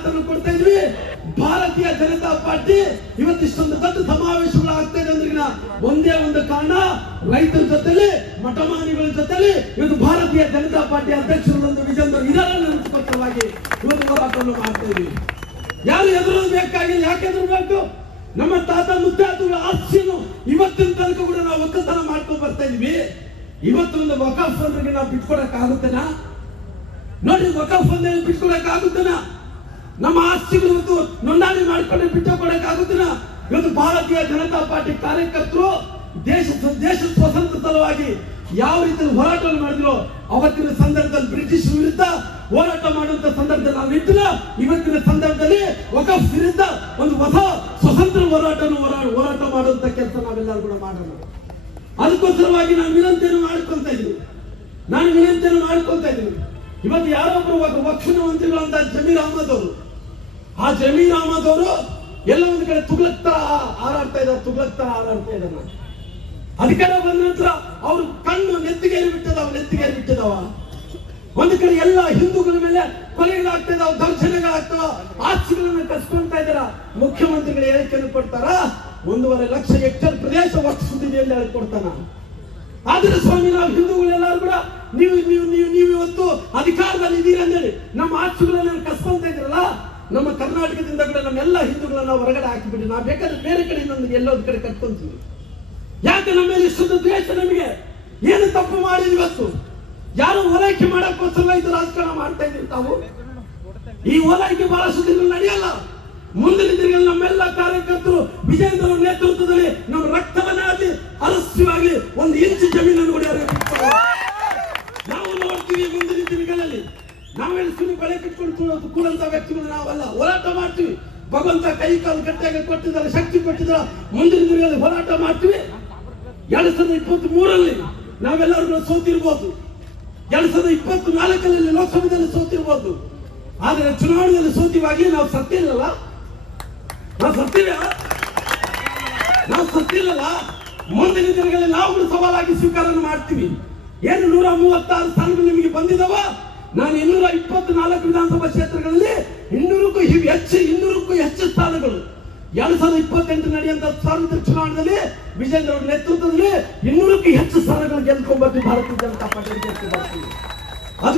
ಮಾತನ್ನು ಕೊಡ್ತಾ ಇದ್ವಿ. ಭಾರತೀಯ ಜನತಾ ಪಾರ್ಟಿ ಇವತ್ತಿಷ್ಟೊಂದು ದೊಡ್ಡ ಸಮಾವೇಶಗಳು ಆಗ್ತಾ ಇದೆ ಅಂದ್ರೆ ಒಂದೇ ಒಂದು ಕಾರಣ, ರೈತರ ಜೊತೆಲಿ ಮಠಮಾನಿಗಳ ಜೊತೆಲಿ ಇವತ್ತು ಭಾರತೀಯ ಜನತಾ ಪಾರ್ಟಿ ಅಧ್ಯಕ್ಷರು ಒಂದು ವಿಜೇಂದ್ರ ಇದರ ನೆನಪುಗೋಸ್ಕರವಾಗಿ ಇವತ್ತು ಹೋರಾಟವನ್ನು ಮಾಡ್ತಾ ಇದೀವಿ. ಯಾರು ಎದುರು ಬೇಕಾಗಿಲ್ಲ. ಯಾಕೆ ಎದುರಬೇಕು? ನಮ್ಮ ತಾತ ಮುತ್ತಾತುಗಳ ಆಸ್ತಿಯನ್ನು ಇವತ್ತಿನ ತನಕ ಕೂಡ ನಾವು ಒಕ್ಕತನ ಮಾಡ್ಕೊಂಡು ಬರ್ತಾ ಇದ್ವಿ. ಇವತ್ತು ಒಂದು ವಕಾಫ್ ಅಂದ್ರೆ ನಾವು ಬಿಟ್ಕೊಡಕ್ ಆಗುತ್ತೇನಾ? ನೋಡಿ, ವಕಾಫ್ ಅಂದ್ರೆ ಬಿಟ್ಕೊಡಕ್ ಆಗುತ್ತೇನಾ? ನಮ್ಮ ಆಸ್ತಿಗಳು ಇವತ್ತು ನೋಂದಣಿ ಮಾಡ್ಕೊಂಡು ಬಿಟ್ಟುಕೊಡಕ್ ಆಗುತ್ತೇನಾ? ಇವತ್ತು ಭಾರತೀಯ ಜನತಾ ಪಾರ್ಟಿ ಕಾರ್ಯಕರ್ತರು ದೇಶ ಸ್ವಾತಂತ್ರ್ಯ ಸಲುವಾಗಿ ಯಾವ ರೀತಿ ಹೋರಾಟವನ್ನು ಮಾಡಿದ್ರು ಅವತ್ತಿನ ಸಂದರ್ಭದಲ್ಲಿ ಬ್ರಿಟಿಷ್ ವಿರುದ್ಧ ಹೋರಾಟ ಮಾಡುವಂತ ಸಂದರ್ಭದಲ್ಲಿ ನಾವು ಇಟ್ಟಿಲ್ಲ. ಇವತ್ತಿನ ಸಂದರ್ಭದಲ್ಲಿ ವಕಾಫ್ ವಿರುದ್ಧ ಒಂದು ಹೊಸ ಸ್ವತಂತ್ರ ಹೋರಾಟ ಮಾಡುವಂತ ಕೆಲಸ ನಾವೆಲ್ಲರೂ ಕೂಡ ಮಾಡೋಣ. ಅದಕ್ಕೋಸ್ಕರವಾಗಿ ನಾನು ವಿನಂತಿಯನ್ನು ಮಾಡ್ಕೊಂತ ಇದ್ದೀನಿ. ಇವತ್ತು ಯಾರೊಬ್ಬರು ವಕ್ಫಿನ ಮಂತ್ರಿಗಳಂತ ಜಮೀರ್ ಅಹಮದ್ ಅವರು, ಆ ಜಮೀರ್ ಅಹಮದ್ ಅವರು ಎಲ್ಲ ಒಂದು ಕಡೆ ತುಗ್ಲಕ್ ತರ ಹಾರಾಡ್ತಾ ಇದ್ದಾರೆ. ಅಧಿಕಾರ ಬಂದ ನಂತರ ಅವರು ಕಣ್ಣು ನೆತ್ತಿಗೇರಿ ಬಿಟ್ಟದವ. ಒಂದು ಕಡೆ ಎಲ್ಲ ಹಿಂದೂಗಳ ಮೇಲೆ ಕೊಲೆಗಳಾಗ್ತಾ ಇದಾವ, ದೌರ್ಜನ್ಯಗಳಾಗ್ತಾವ, ಆಸ್ತಿಗಳನ್ನ ಕಸ್ಕೊಂತಾ ಇದ್ದಾರ. ಮುಖ್ಯಮಂತ್ರಿಗಳು ಹೇಳಿಕೆಯನ್ನು ಕೊಡ್ತಾರ, 1.5 ಲಕ್ಷ ಹೆಕ್ಟೇರ್ ಪ್ರದೇಶ ವಕ್ಫಿದೆ ಅಂತ ಹೇಳ್ಕೊಡ್ತಾನ. ಆದ್ರೆ ಸ್ವಾಮಿ, ನಾವು ಹಿಂದೂಗಳೆಲ್ಲರೂ ಕೂಡ ನೀವು ಇವತ್ತು ಅಧಿಕಾರದಲ್ಲಿ ಇದ್ದೀರಿ ಅಂತೇಳಿ ನಮ್ಮ ಆಸ್ತಿಗಳನ್ನ ಕಸ್ಕೊಂತ ಇದ್ರಲ್ಲ, ನಮ್ಮ ಕರ್ನಾಟಕದಿಂದ ಕೂಡ ನಮ್ಮೆಲ್ಲ ಹಿಂದೂಗಳನ್ನ ಹೊರಗಡೆ ಹಾಕಿಬಿಟ್ಟು ನಾವು ಬೇಕಾದ್ರೆ ಬೇರೆ ಕಡೆ ಎಲ್ಲೊಂದು ಕಡೆ ಕಟ್ಕೊಂತೀವಿ. ಯಾಕೆ ನಮ್ಮ ಮೇಲೆ ಇಷ್ಟೊಂದು ದ್ವೇಷ? ನಮಗೆ ಏನು ತಪ್ಪು ಮಾಡಿದ್ವಿ? ಇವತ್ತು ಯಾರು ಓಲೈಕೆ ಮಾಡಕ್ಕೋಸ್ಕರ ಇದು ರಾಜಕಾರಣ ಮಾಡ್ತಾ ಇದ್ದೀವಿ. ತಾವು ಈ ಓಲೈಕೆ ಬಹಳಷ್ಟು ದಿನ ನಡೆಯಲ್ಲ. ಮುಂದಿನ ದಿನಗಳಲ್ಲಿ ನಮ್ಮೆಲ್ಲ ಕಾರ್ಯಕರ್ತರು ವಿಜೇಂದ್ರ ನೇತೃತ್ವದಲ್ಲಿ ನಮ್ಮ ರಕ್ತವನ್ನ ಅರಸ್ಯವಾಗಿ 1 ಇಂಚು ಜಮೀನನ್ನು ಕೂಡ ನಾವು ನೋಡ್ತೀವಿ. ಮುಂದಿನ ದಿನಗಳಲ್ಲಿ ನಾವೇನು ಸುಮ್ಮನೆ ಬಳೆ ಕಟ್ಕೊಂಡು ಕೂಡಂತ ವ್ಯಕ್ತಿಗಳು ನಾವಲ್ಲ. ಹೋರಾಟ ಮಾಡ್ತೀವಿ. ಭಗವಂತ ಕೈ ಕಾಲು ಗಟ್ಟಿಯಾಗಿ ಕೊಟ್ಟಿದ್ದಾರೆ, ಶಕ್ತಿ ಕೊಟ್ಟಿದ್ದಾರೆ. ಮುಂದಿನ ದಿನಗಳಲ್ಲಿ ಹೋರಾಟ ಮಾಡ್ತೀವಿ. 2023ರಲ್ಲಿ ನಾವೆಲ್ಲರೂ ಸೋತಿರ್ಬೋದು, 2024ರಲ್ಲಿ ಲೋಕಸಭೆಯಲ್ಲಿ ಸೋತಿರ್ಬೋದು. ಆದರೆ ಚುನಾವಣೆಯಲ್ಲಿ ಸೋತಿವಾಗಿ ನಾವು ಸತ್ತಿಲ್ಲಲ್ಲ. ಮುಂದಿನ ದಿನಗಳಲ್ಲಿ ನಾವು ಸವಾಲಾಗಿ ಸ್ವೀಕಾರ ಮಾಡ್ತೀವಿ. ಏನು 136 ಸ್ಥಾನಗಳು ನಿಮಗೆ ಬಂದಿದಾವ? ನಾನು 224 ವಿಧಾನಸಭಾ ಕ್ಷೇತ್ರಗಳಲ್ಲಿ 200ಕ್ಕೂ ಹೆಚ್ಚು ಸ್ಥಾನಗಳು 2028 ನಡೆಯುವಂತ ಸಾರ್ವತ್ರಿಕ ಚುನಾವಣೆಯಲ್ಲಿ ವಿಜೇಂದ್ರ ಅವರ ನೇತೃತ್ವದಲ್ಲಿ 200ಕ್ಕೂ ಹೆಚ್ಚು ಸ್ಥಾನಗಳು ಗೆಲ್ಕೊಂಡ್ಬರ್ತೀವಿ. ಭಾರತೀಯ ಜನತಾ ಪಾರ್ಟಿ ಗೆಲ್ಕೊಂಡ್ಬರ್ತೀವಿ.